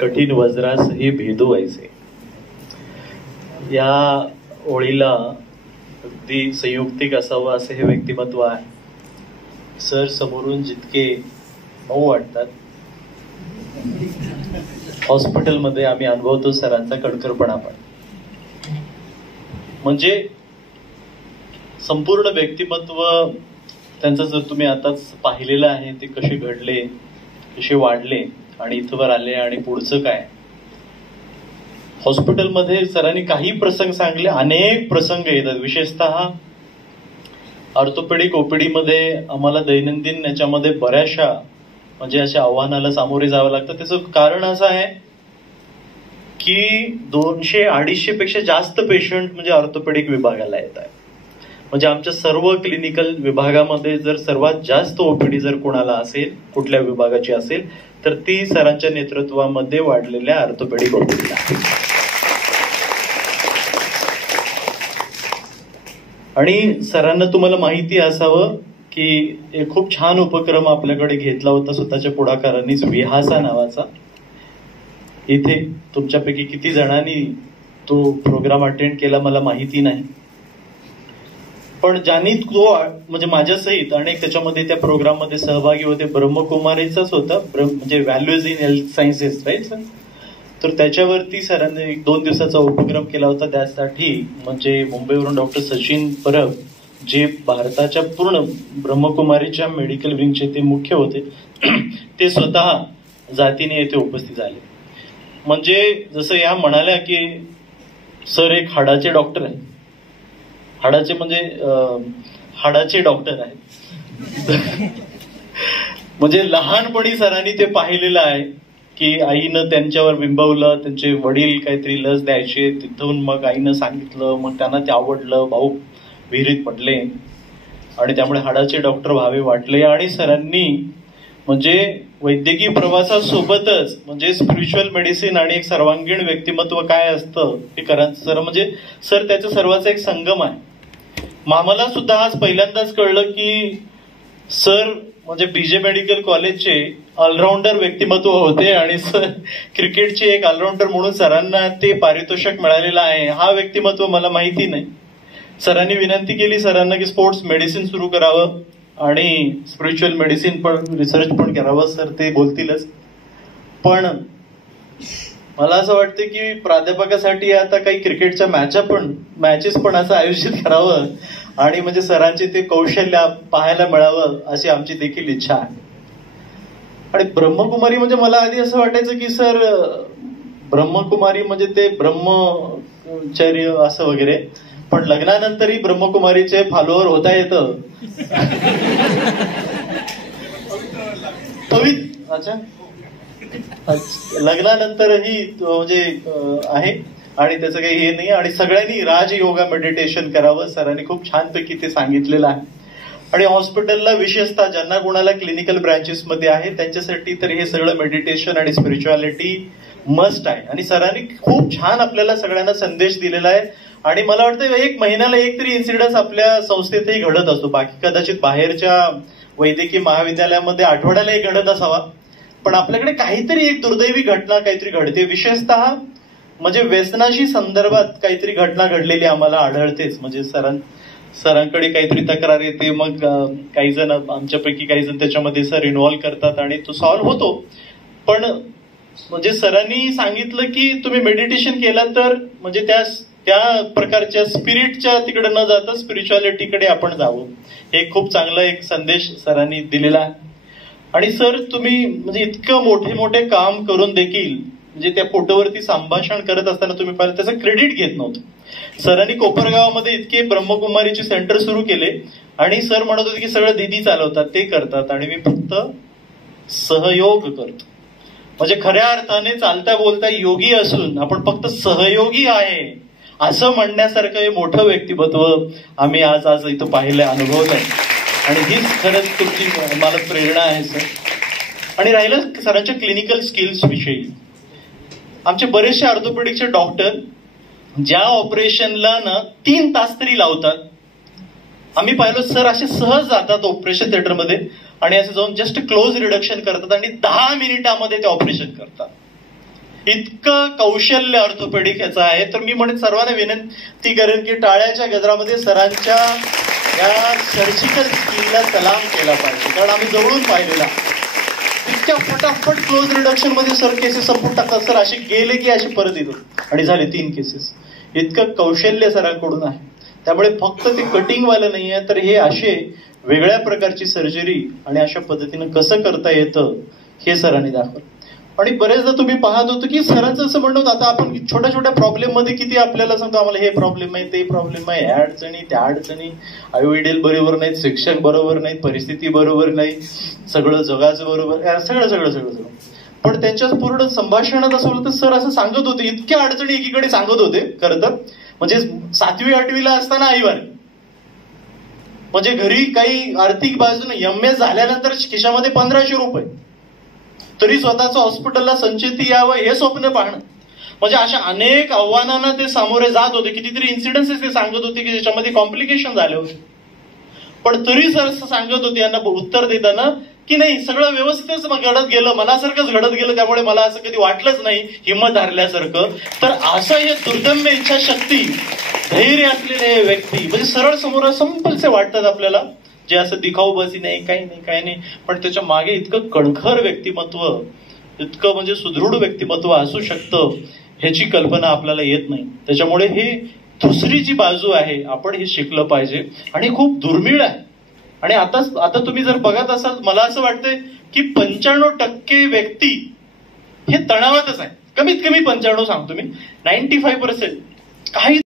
कठीण वज्रास हे भेदू व्हायचे. या ओळीला अगदी संयुक्तिक असावं असे हे व्यक्तिमत्व आहे. सर समोरून जितके मऊ वाटतात, हॉस्पिटलमध्ये आम्ही अनुभवतो सरांचा कडकडपणा पण. म्हणजे संपूर्ण व्यक्तिमत्व त्यांचं जर तुम्ही आताच पाहिलेलं आहे, ते कसे घडले, कसे वाढले आणि इथवर आले आणि पुढचं काय. हॉस्पिटलमध्ये सरांनी काही प्रसंग सांगले, अनेक प्रसंग येतात. विशेषतः ऑर्थोपेडिक ओपीडी मध्ये आम्हाला दैनंदिन याच्यामध्ये बऱ्याचशा म्हणजे अशा आव्हानाला सामोरे जावं लागतं. त्याचं कारण असं आहे की 200-250 पेक्षा जास्त पेशंट म्हणजे ऑर्थोपेडिक विभागाला येत आहे. म्हणजे आमच्या सर्व क्लिनिकल विभागामध्ये जर सर्वात जास्त ओपीडी जर कोणाला असेल, कुठल्या विभागाची असेल, तर ती सरांच्या नेतृत्वामध्ये वाढलेल्या ऑर्थोपेडिक ओपीडीला. आणि सरांना तुम्हाला माहिती असावं की एक खूप छान उपक्रम आपल्याकडे घेतला होता स्वतःच्या पुढाकारांनीच, विहासा नावाचा. इथे तुमच्यापैकी किती जणांनी तो प्रोग्राम अटेंड केला मला माहिती नाही, पण ज्यांनी तो म्हणजे माझ्यासहित अनेक त्याच्यामध्ये त्या प्रोग्राम मध्ये सहभागी होते. ब्रह्मकुमारीचाच होता, म्हणजे values in health sciences, right sir. तर त्याच्यावरती सरांनी 2 दिवसाचा उपक्रम केला होता. त्यासाठी म्हणजे मुंबईवरून डॉक्टर सचिन परब, जे भारताच्या पूर्ण ब्रह्मकुमारीच्या मेडिकल विंगचे ते मुख्य होते, ते स्वतः जातीने येथे उपस्थित झाले. म्हणजे जसं या म्हणाल्या की सर एक हाडाचे डॉक्टर आहे, हाडाचे म्हणजे हाडाचे डॉक्टर आहे. म्हणजे लहानपणी सरांनी ते पाहिलेलं आहे की आईनं त्यांच्यावर बिंबवलं, त्यांचे वडील काहीतरी लस द्यायचे, तिथून मग आईनं सांगितलं, मग त्यांना ते आवडलं, भाऊ विहिरीत पडले आणि त्यामुळे हाडाचे डॉक्टर व्हावे वाटले. आणि सरांनी म्हणजे वैद्यकीय प्रवासासोबतच म्हणजे स्पिरिच्युअल मेडिसिन आणि एक सर्वांगीण व्यक्तिमत्व काय असतं हे करायचं. सर म्हणजे सर त्याचं सर्वांचा एक संगम आहे. आम्हाला सुद्धा आज पहिल्यांदाच कळलं की सर म्हणजे बीजे मेडिकल कॉलेजचे ऑलराऊंडर व्यक्तिमत्व होते आणि सर क्रिकेटचे एक ऑलराऊंडर म्हणून सरांना ते पारितोषिक मिळालेलं आहे. हा व्यक्तिमत्व मला माहिती नाही. सरांनी विनंती केली सरांना की स्पोर्ट्स मेडिसिन सुरू करावं आणि स्पिरिच्युअल मेडिसिन पण रिसर्च पण करावं. सर ते बोलतीलच, पण मला असं वाटतं की प्राध्यापकासाठी आता काही क्रिकेटच्या मॅचेस पण असं आयोजित करावं आणि म्हणजे सरांचे ते कौशल्य पाहायला मिळावं अशी आमची देखील इच्छा आहे. आणि ब्रह्मकुमारी म्हणजे मला आधी असं वाटायचं की सर ब्रह्मकुमारी म्हणजे ते ब्रह्मचर्य असं वगैरे, पण लग्नानंतरही ब्रह्मकुमारीचे फॉलोअर होता येतं. अच्छा, लग्नानंतरही म्हणजे आहे आणि त्याचं काही हे नाही. आणि सगळ्यांनी राजयोगा मेडिटेशन करावं, सरांनी खूप छानपैकी ते सांगितलेलं आहे. आणि हॉस्पिटलला विशेषतः ज्यांना कोणाला क्लिनिकल ब्रँचेस मध्ये आहे त्यांच्यासाठी तर हे सगळं मेडिटेशन आणि स्पिरिच्युअलिटी मस्ट आहे. आणि सरांनी खूप छान आपल्याला सगळ्यांना संदेश दिलेला आहे. आणि मला वाटतं 1 महिन्याला एक तरी इन्सिडन्स आपल्या संस्थेतही घडत असतो. बाकी कदाचित बाहेरच्या वैद्यकीय महाविद्यालयामध्ये आठवड्यालाही घडत असावा, पण आपल्याकडे काहीतरी एक दुर्दैवी घटना काहीतरी घडते. विशेषतः म्हणजे व्यसनाशी संदर्भात काहीतरी घटना घडलेली आम्हाला आढळतेच. म्हणजे सरांकडे काहीतरी तक्रार येते, मग काही जण आमच्यापैकी काही जण त्याच्यामध्ये सर इन्व्हॉल्व्ह करतात आणि तो सॉल्व्ह होतो. पण म्हणजे सरांनी सांगितलं की तुम्ही मेडिटेशन केलं तर म्हणजे त्या प्रकारच्या स्पिरिटच्या तिकडे न जाता स्पिरिच्युअलिटीकडे आपण जावं. हे खूप चांगला एक संदेश सरांनी दिलेला आहे. आणि सर तुम्ही म्हणजे इतकं मोठे काम करून देखील म्हणजे त्या फोटोवरती संभाषण करत असताना तुम्ही पाहिलं त्याचं क्रेडिट घेत नव्हतं. सरांनी कोपरगावामध्ये इतके ब्रह्मकुमारीचे सेंटर सुरू केले आणि सर म्हणत होते की सगळं दिदी चालवतात, ते करतात आणि मी फक्त सहयोग करतो. म्हणजे खऱ्या अर्थाने चालता बोलता योगी असून आपण फक्त सहयोगी आहे असं म्हणण्यासारखं हे मोठं व्यक्तिमत्व आम्ही आज इथं पाहिलंय, अनुभवलंय. आणि हीच खरंच तुमची मला प्रेरणा आहे सर. आणि राहिलं सरांच्या क्लिनिकल स्किल्स विषयी, आमचे बरेचसे ऑर्थोपेडिकचे डॉक्टर ज्या ऑपरेशनला ना 3 तास तरी लावतात, आम्ही पाहिलो सर असे सहज जातात ऑपरेशन थिएटरमध्ये आणि असं जाऊन जस्ट क्लोज रिडक्शन करतात आणि 10 मिनिटामध्ये ते ऑपरेशन करतात. इतकं कौशल्य ऑर्थोपेडिक याचं आहे. तर मी म्हणेन सर्वांना विनंती करेन की टाळ्याच्या गजरामध्ये सरांच्या या सर्जिकल स्किलला सलाम केला पाहिजे, कारण आम्ही जवळून पाहिलेला. इतक्या फटाफट क्लोज रिडक्शन मध्ये सर केसेस संपून टाकतात. सर असे गेले की असे परत येतात आणि झाले 3 केसेस. इतकं कौशल्य सरांकडून आहे. त्यामुळे फक्त ते कटिंगवालं नाही आहे, तर हे असे वेगळ्या प्रकारची सर्जरी आणि अशा पद्धतीनं कसं करता येतं हे सरांनी दाखवलं. आणि बरेचदा तुम्ही पाहत होतो की सरांचं असं म्हणत होतं, आता आपण छोट्या छोट्या प्रॉब्लेम मध्ये किती आपल्याला सांगतो, आम्हाला हे प्रॉब्लेम आहे, ते प्रॉब्लेम आहे, ह्या अडचणी त्या अडचणी, आई वडील बरोबर नाहीत, शिक्षण बरोबर नाहीत, परिस्थिती बरोबर नाही, सगळं जगाचं बरोबर, सगळं. पण त्यांच्या पूर्ण संभाषणात असं होतं, सर असं सांगत होते, इतक्या अडचणी एकीकडे सांगत होते. खरं तर म्हणजे 7वी 8वीला असताना आईवाने, म्हणजे घरी काही आर्थिक बाजूने MS झाल्यानंतर खिशामध्ये 1500 रुपये, तरी स्वतःचं हॉस्पिटलला संचिती यावं हे स्वप्न पाहणं. म्हणजे अशा अनेक आव्हानांना ते सामोरे जात होते. कितीतरी इन्सिडेन्सेस ते सांगत होते की ज्याच्यामध्ये कॉम्प्लिकेशन झाले होते. पण तरी सर असं सांगत होते यांना उत्तर देताना की नाही, सगळं व्यवस्थितच घडत गेलं, मनासारखंच घडत गेलं, त्यामुळे मला असं कधी वाटलंच नाही हिंमत हारल्यासारखं. तर असं हे दुर्दम्य इच्छाशक्ती, धैर्य असलेले व्यक्ती म्हणजे सरळ समोर संपलसे वाटतात आपल्याला, जे असं दिखाऊबाजी नाही, काही नाही, पण त्याच्या मागे इतकं कणखर व्यक्तिमत्व, इतकं म्हणजे सुदृढ व्यक्तिमत्व असू शकतं ह्याची कल्पना आपल्याला येत नाही. त्याच्यामुळे हे दुसरी जी बाजू आहे आपण हे शिकलं पाहिजे आणि खूप दुर्मिळ आहे. आणि आता तुम्ही जर बघत असाल, मला असं वाटतंय की 95% व्यक्ती हे तणावातच आहे. कमीत कमी 95 सांगतो मी, 95% काही